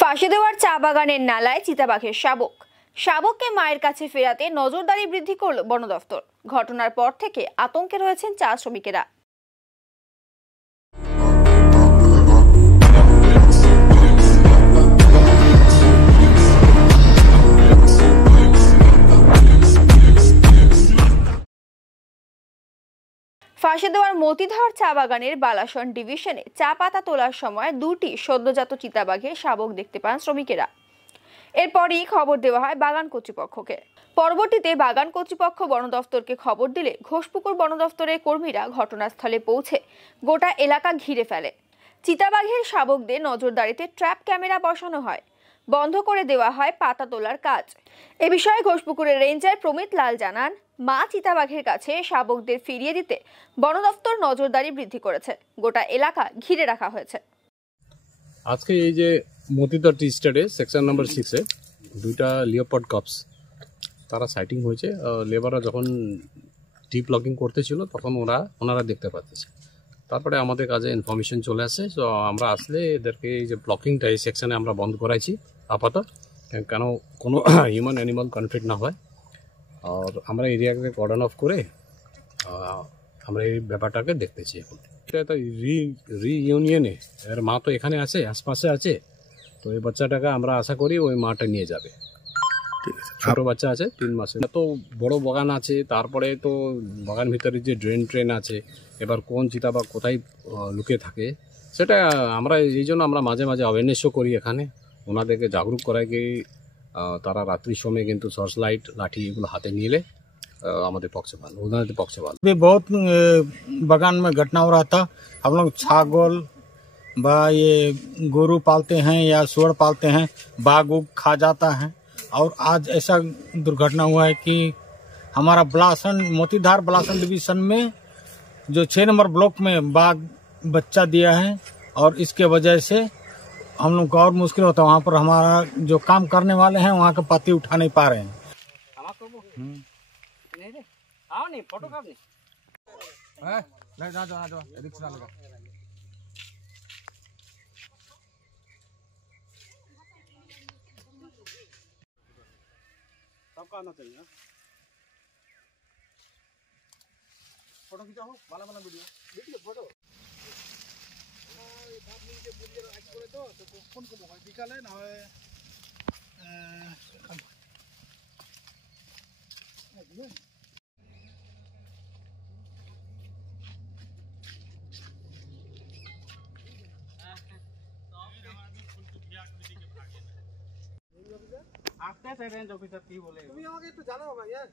ফাঁসি দেওয়ার চা বাগানের নালায় চিতাবাঘের শাবক। শাবককে মায়ের কাছে ফেরাতে নজরদারি বৃদ্ধি করল বন দফতর। ঘটনার পর থেকে আতঙ্কে রয়েছেন চা শ্রমিকেরা। ফাঁসি দেওয়ার মতিধার চা বাগানের বালাসন ডিভিশনে চা পাতা তোলার সময় দুটি সদ্যজাত চিতাবাঘের শাবক দেখতে পান শ্রমিকেরা। এরপরই খবর দেওয়া হয় বাগান কর্তৃপক্ষকে। পরবর্তীতে বাগান কর্তৃপক্ষ বন দফতরকে খবর দিলে ঘোষপুকুর বন দফতরের কর্মীরা ঘটনাস্থলে পৌঁছে গোটা এলাকা ঘিরে ফেলে। চিতাবাঘের শাবকদের নজরদারিতে ট্র্যাপ ক্যামেরা বসানো হয়, বন্ধ করে দেওয়া হয় পাতা তোলার কাজ। এ বিষয়ে ঘোষপুকুরের রেঞ্জার প্রমিত লাল জানান, মা চিতাবাঘের কাছে শাবকদের ফিরিয়ে দিতে বন দফতর নজরদারি বৃদ্ধি করেছে। গোটা এলাকা ঘিরে রাখা হয়েছে। আজকে এই যে মতিধার টি স্টেটে সেকশন নাম্বার 6-এ দুইটা লিওপার্ড কাপস তারা সাইটিং হয়েছে। লেবাররা যখন ডিপ লকিং করতেছিল তখন ওনারা দেখতে পাচ্ছে। তারপরে আমাদের কাছে ইনফরমেশন চলে আসে। তো আমরা আসলে এদেরকে এই যে ব্লকিংটা এই সেকশনে আমরা বন্ধ করাইছি আপাতত, কেন কোনো হিউম্যান অ্যানিমাল কনফ্লিক্ট না হয়। আর আমরা এরিয়াকে কর্ডন অফ করে আমরা এই ব্যাপারটাকে দেখতেছি। এখন এটা তো রিইউনিয়নে এর মা তো এখানে আছে, আশপাশে আছে, তো এই বাচ্চাটাকে আমরা আশা করি ওই মাটা নিয়ে যাবে। ছোট বাচ্চা আছে 3 মাসের। এত বড় বাগান আছে, তারপরে তো বাগান ভিতরে যে ড্রেন আছে, এবার কোন চিতাবাঘ কোথায় লুকিয়ে থাকে সেটা আমরা এই জন্য আমরা মাঝে মাঝে অ্যাওয়ারনেসও করি এখানে, ওনাদেরকে জাগরুক করাই কি তারা রাত্রির সময় কিন্তু টর্চ লাইট লাঠি এগুলো হাতে নিলে আমাদের পক্ষে ভালো, ওনাদের পক্ষে ভালো। बहुत बागान में घटना हो रहा था। हम लोग छागल बा ये गोरू पालते हैं या सुअर पालते हैं, बाघ उग खा जाता है। और आज ऐसा दुर्घटना हुआ है कि हमारा ब्लासन मोतीधार ब्लासन डिवीजन में जो 6 नंबर ब्लॉक में बाघ बच्चा दिया है, और इसके वजह से हम लोग को और मुश्किल होता है। वहाँ पर हमारा जो काम करने वाले हैं वहाँ के पत्ती उठा नहीं पा रहे हैं। सबका आना चाहिए फोटो खींचा हो वाला वाला वीडियो फोटो बाप मिलके बुझिए आज करे तो फोन को बिकाले ना হয় आपके रेंज ऑफिसर की बोले তুমি আমাকে একটু জানাও ভাই यार